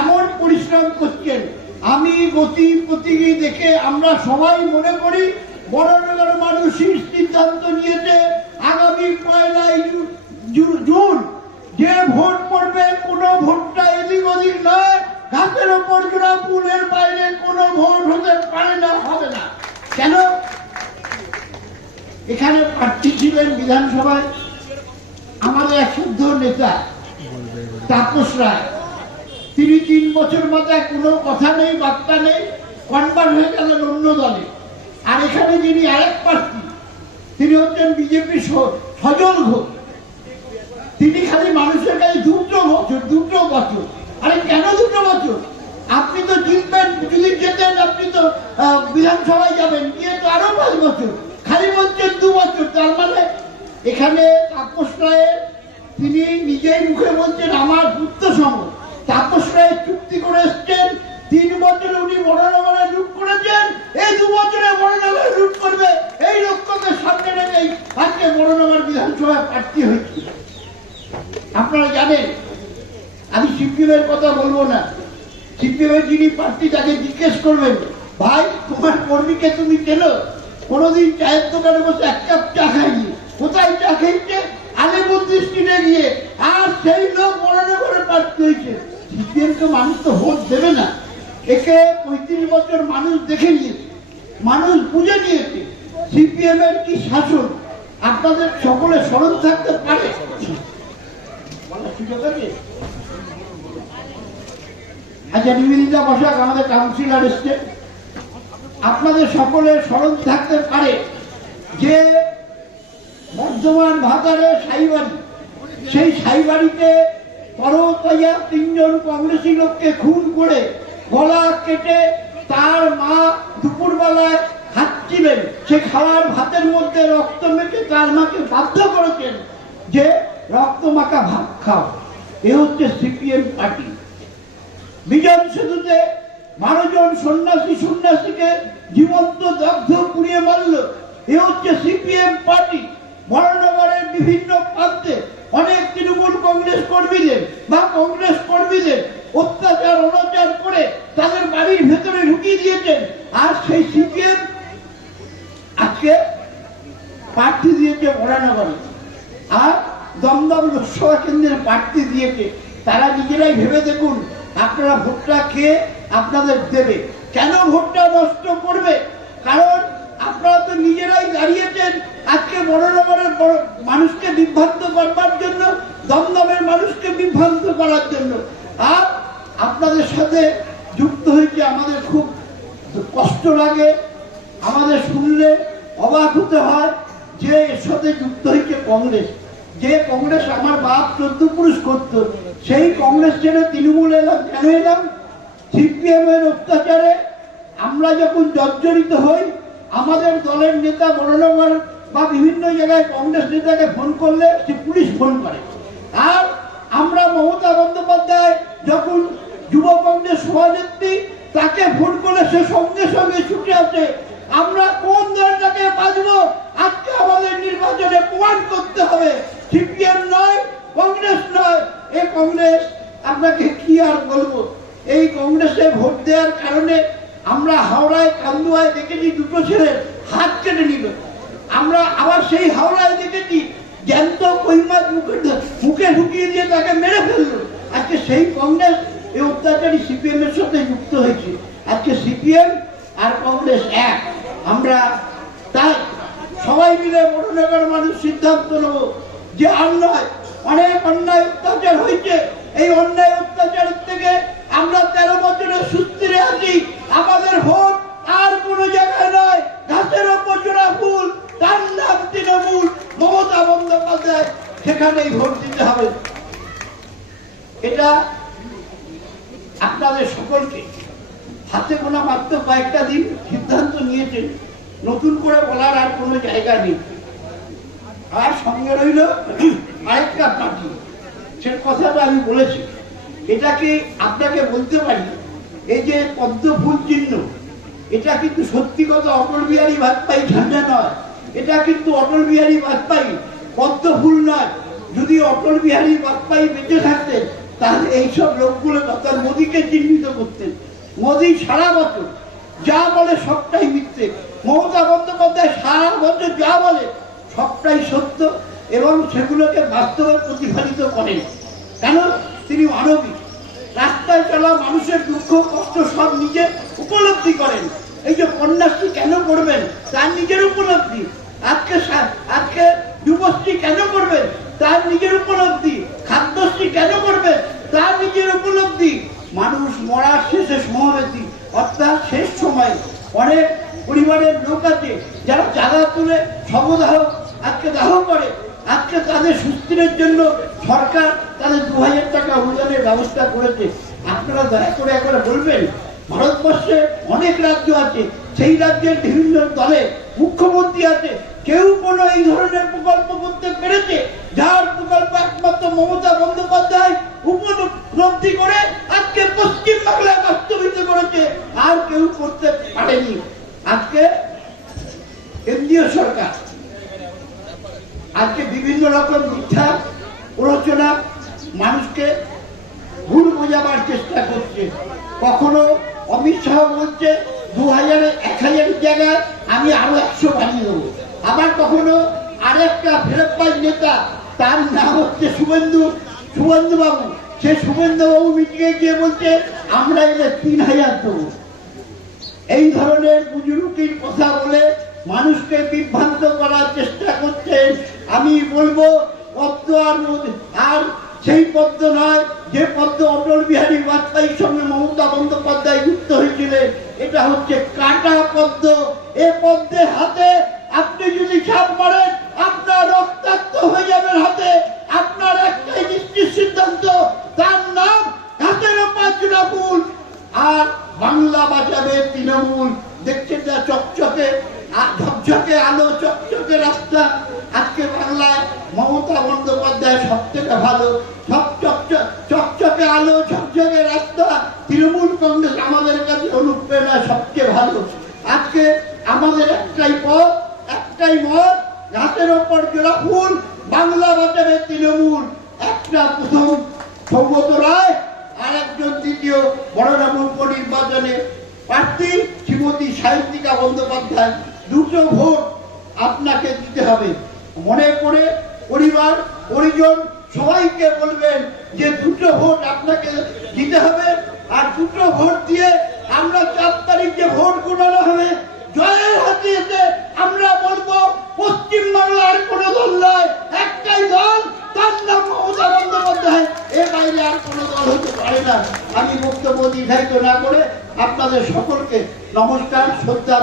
এমন পরিশ্রম করছেন। আমি গতি প্রতিগি দেখে আমরা সবাই মনে করি বড়নগর মানুষ সিদ্ধান্ত নিয়েছে আগামী পয়লাই জুন। যে ভোট পড়বে কোনো ভোটটা এদিক ওদিক নয়। ঘাসের ওপর জোড়া পুলের বাইরে কোনো ভোট হতে পারে না, হবে না। কেন? এখানে প্রার্থী ছিলেন বিধানসভায় আমাদের এক শুদ্ধ নেতা, তাপস রায়। তিনি তিন বছর মাথায় কোনো কথা নেই, বার্তা নেই, কনভার্ট হয়ে গেলেন অন্য দলে। আর এখানে যিনি আরেক প্রার্থী, তিনি হচ্ছেন বিজেপি সজল ঘোষ। তিনি খালি মানুষের কাছে দুটো বছর দুটো বছর। আরে কেন দুটো বছর? আপনি তো জিতবেন, যদি যেতেন আপনি তো বিধানসভায় যাবেন গিয়ে তো আরও পাঁচ বছর। খালি বলছেন দু বছর, তার মানে এখানে তাপস রায়ের তিনি নিজেই মুখে বলছেন আমার পুত্র সম তাপস চুক্তি করে এসছেন। তিন বছরে উনি বড়নগরে লুট করেছেন। এই দু বছরে বড়নগরে লুট করবে। এই লক্ষ্যকে সামনে রেখেই আজকে বড়নগর বিধানসভায় প্রার্থী হয়েছে। আপনারা জানেন, আমি সিপিএমের কথা বলব না। সিপিএমের যিনি প্রার্থী, তাকে জিজ্ঞেস করবেন, ভাই, তোমার কর্মীকে তুমি চেনো? কোনোদিন চায়ের দোকানে বসে এক কাপ চা খাইনি। কোথায় চা খেয়েছে? আলিপুর স্ট্রিটে গিয়ে। আর সেই লোক মরণে করে প্রার্থী হয়েছে। মানুষ তো ভোট দেবে না। একে পঁয়ত্রিশ বছর মানুষ দেখে নিয়েছে, মানুষ বুঝে নিয়েছে, সিপিএম এর কি শাসন, আপনাদের সকলে স্মরণ থাকতে পারে? আচ্ছা আমাদের কাউন্সিলর এসছে। আপনাদের সকলের স্মরণ থাকতে পারে যে বর্ধমান ভাতারে সাইবাড়ি, সেই সাইবাড়িতে পরবতাইয়া তিনজন কংগ্রেসী লোককে খুন করে গলা কেটে তার মা দুপুরবেলায় খাচ্ছিলেন সে খাওয়ার ভাতের মধ্যে রক্ত মেখে তার মাকে বাধ্য করেছেন যে, রক্ত মাখা ভাত খাও। এ হচ্ছে সিপিএম পার্টি। বিজন সেতুতে বারো জন সন্ন্যাসী সন্ন্যাসীকে জীবন্ত দগ্ধ পুড়িয়ে মারল। এ হচ্ছে সিপিএম পার্টি। বড়নগরের বিভিন্ন প্রান্তে অনেক তৃণমূল কংগ্রেস কর্মীদের বা কংগ্রেস কর্মীদের অত্যাচার, অনাচার করে তাদের বাড়ির ভেতরে ঢুকিয়ে দিয়েছেন। আর সেই সিপিএম আজকে প্রার্থী দিয়েছে বরানগরে আর দমদম লোকসভা কেন্দ্রের প্রার্থী দিয়েছে। তারা নিজেরাই ভেবে দেখুন, আপনারা ভোটটা খেয়ে আপনাদের দেবে? কেন ভোটটা নষ্ট করবে? কারণ আপনারা তো নিজেরাই দাঁড়িয়েছেন আজকে বড়নগরের বড় মানুষকে বিভ্রান্ত করবার জন্য, দমদমের মানুষকে বিভ্রান্ত করার জন্য। আর আপনাদের সাথে যুক্ত হয়েছে, আমাদের খুব কষ্ট লাগে, আমাদের শুনলে অবাক হতে হয় যে এর সাথে যুক্ত হয়েছে কংগ্রেস। যে কংগ্রেস আমার বাপ চোদ্দ পুরুষ করত, সেই কংগ্রেস ছেড়ে তৃণমূল এলাম, কেন এলাম? সিপিএম এর অত্যাচারে আমরা যখন জর্জরিত হই আমাদের দলের নেতা বড়নগর বা বিভিন্ন জায়গায় কংগ্রেস নেতাকে ফোন করলে সে পুলিশ ফোন করে। আর আমরা মমতা বন্দ্যোপাধ্যায় যখন যুব কংগ্রেস সভানেত্রী, তাকে ফোন করে সে সঙ্গে সঙ্গে ছুটে আসে। আমরা কোন দলটাকে বাঁচবো? আজকে আমাদের নির্বাচনে প্রমাণ করতে হবে। সিপিএম নয়, কংগ্রেস নয়। এ কংগ্রেস, আপনাকে কি আর বলব? এই কংগ্রেসে ভোট দেওয়ার কারণে আমরা হাওড়ায় কান্দুয়ায় দেখেছি দুটো ছেলে হাত কেটে নিল। আমরা আবার সেই হাওড়ায় দেখেছি জ্যান্ত কৈমাত মুখে মুখে ঢুকিয়ে দিয়ে তাকে মেরে ফেলল। আজকে সেই কংগ্রেস এই অত্যাচারী সিপিএম এর সাথে যুক্ত হয়েছে। আজকে সিপিএম আর কংগ্রেস এক। আমরা তাই সবাই মিলে বড়নগর মানুষ সিদ্ধান্ত নেব যে নয়, অনেক অন্যায় অত্যাচার হয়েছে। এই অন্যায় অত্যাচারের থেকে আমরা তেরো বছরের সুস্থিরে আছি আমাদের ভোট আর কোনো জায়গায় নয় ঘাসের ওপর জোড়া ফুল তার নাম তৃণমূল মমতা বন্দ্যোপাধ্যায় সেখানেই ভোট দিতে হবে? এটা আপনাদের সকলকে হাতে গোনা মাত্র কয়েকটা দিন সিদ্ধান্ত নিয়েছেন। নতুন করে বলার আর কোনো জায়গা নেই। আর সঙ্গে রইল আরেকটা পার্টি। সে কথাটা আমি বলেছি। এটাকে আপনাকে বলতে পারি, এই যে পদ্ম ফুল চিহ্ন, এটা কিন্তু সত্যি কথা, অটল বিহারী বাজপেয়ী ঝান্ডা নয়। এটা কিন্তু অটল বিহারী বাজপেয়ী পদ্ম ফুল নয়। যদি অটল বিহারী বাজপেয়ী বেঁচে থাকতেন, তাহলে এইসব লোকগুলো ডক্টর মোদীকে চিহ্নিত করতেন। মোদী সারা বছর যা বলে সবটাই মিথ্যে। মমতা বন্দ্যোপাধ্যায় সারা বছর যা বলে সবটাই সত্য এবং সেগুলোকে বাস্তবে প্রতিফলিত করেন। কেন? তিনি মানবিক। রাস্তায় চলা মানুষের দুঃখ, কষ্ট সব নিজে উপলব্ধি করেন। এই যে কন্যাশ্রী কেন করবেন? তার নিজের উপলব্ধি। আজকে আজকে যুবশ্রী কেন করবেন? তার নিজের উপলব্ধি। খাদ্যশ্রী কেন করবেন তার নিজের উপলব্ধি। মানুষ মরার শেষে সমবেতি অর্থাৎ শেষ সময় অনেক পরিবারের লোক আছে, যারা চাঁদা তুলে শবদাহ আজকে দাহ করে। আজকে তাদের সুস্থিরের জন্য সরকার তাদের দু হাজার টাকা অনুদানের ব্যবস্থা করেছে। আপনারা দয়া করে একবার বলবেন, ভারতবর্ষে অনেক রাজ্য আছে, সেই রাজ্যের বিভিন্ন দলে মুখ্যমন্ত্রী আছে কেউ কোনো এই ধরনের প্রকল্প করতে পেরেছে যার প্রকল্প একমাত্র মমতা বন্দ্যোপাধ্যায় উপলব্ধি করে আজকে পশ্চিম বাংলায় বাস্তবিত করেছে, আর কেউ করতে পারেনি। আজকে কেন্দ্রীয় সরকার, আজকে বিভিন্ন রকম মিথ্যা প্ররোচনা মানুষকে ভুল বোঝাবার চেষ্টা করছে। কখনো অমিত শাহ বলছে, দু হাজারে, এক হাজারের জায়গায় আমি আরও একশো বানিয়ে দেবো। আবার কখনো আরেকটা ফেরত নেতা, তার নাম হচ্ছে শুভেন্দু শুভেন্দু বাবু সে শুভেন্দু বাবু মিটিংয়ে গিয়ে বলছে, আমরা এলে তিন হাজার দেবো। এই ধরনের বুজুর্গির কথা বলে মানুষকে বিভ্রান্ত করার চেষ্টা করছেন আমি বলব, পদ্ম আর আর সেই পদ্ম নয়, যে পদ্ম অটল বিহারী বাজপেয়ীর সঙ্গে মমতা বন্দ্যোপাধ্যায় যুক্ত হয়েছিলেন এটা হচ্ছে কাটা পদ্ম। এ পদ্মের হাতে আপনি যদি ছাপ মারেন আপনার রক্তাক্ত হয়ে যাবেন হাতে আপনার একটাই নিশ্চিত সিদ্ধান্ত তার নাম হাতের পাঁচরা ফুল আর বাংলা বাঁচাবে তৃণমূল দেখছেন না চকচকে ঝকঝকে আলো, চকচকে রাস্তা। আজকে বাংলায় মমতা বন্দ্যোপাধ্যায় সব থেকে ভালো সব চকচক চকচকে আলো, ঝকঝকে রাস্তা। তৃণমূল কংগ্রেস আমাদের কাছে অনুপ্রেরণা সবচেয়ে ভালো। আজকে আমাদের একটাই পথ, একটাই মত ঘাসের ওপর জোড়া ফুল, বাংলা বাঁচাবে তৃণমূল। একটা প্রথম সৌগত রায় আর একজন দ্বিতীয় বড়রাম উপনির্বাচনে প্রার্থী শ্রীমতী সাহিত্যিকা বন্দ্যোপাধ্যায়, দুটো ভোট আপনাকে দিতে হবে। মনে করে পরিবার, পরিজন সবাইকে বলবেন যে দুটো ভোট আপনাকে দিতে হবে আর দুটো ভোট দিয়ে আমরা চার তারিখ যে ভোট গণনা হবে। জয়ের হাতে এসে আমরা বলব পশ্চিম বাংলার কোন দল নয়, একটাই দল। তার নাম মমতা বন্দ্যোপাধ্যায়। এর বাইরে আর কোনো দল হতে পারে না। আমি বক্তব্য দীর্ঘায়িত না করে আপনাদের সকলকে নমস্কার শ্রদ্ধা